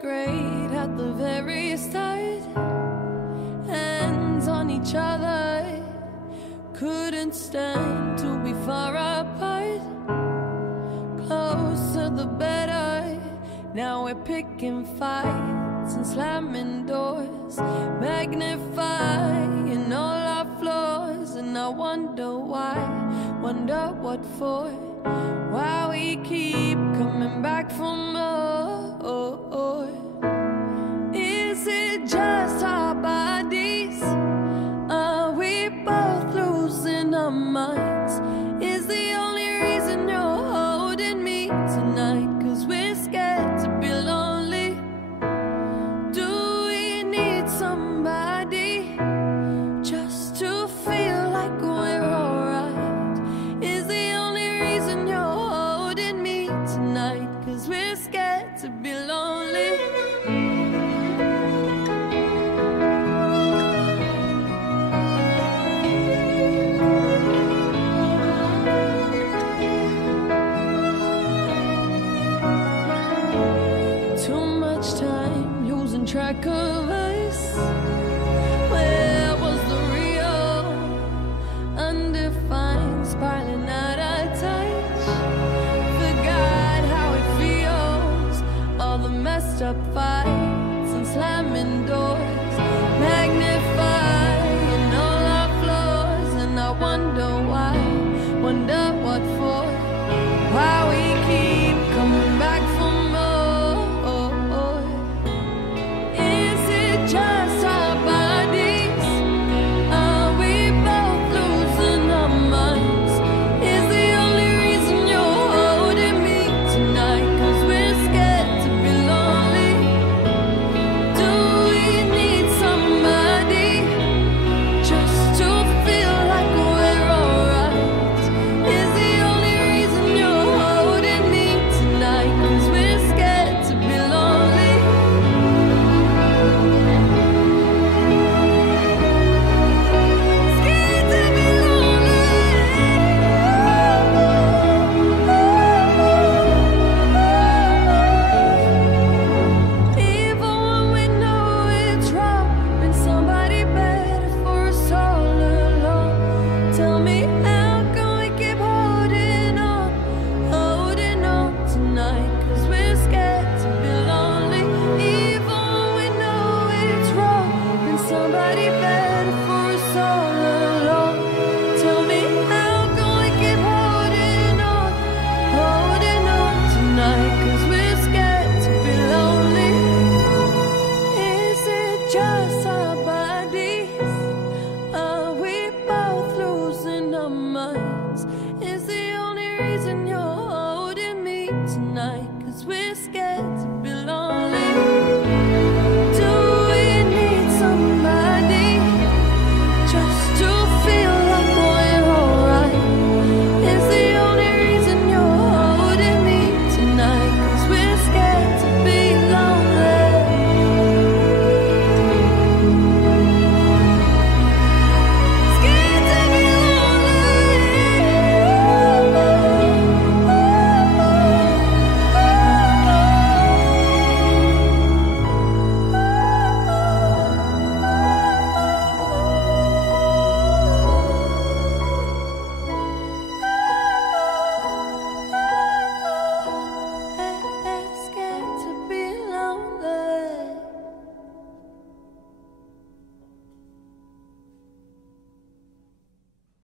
great at the very start. Hands on each other, couldn't stand to be far apart. Closer the better, now we're picking fights and slamming doors, magnifying all our flaws. And I wonder why, wonder what for, why we keep coming back for more. Is it just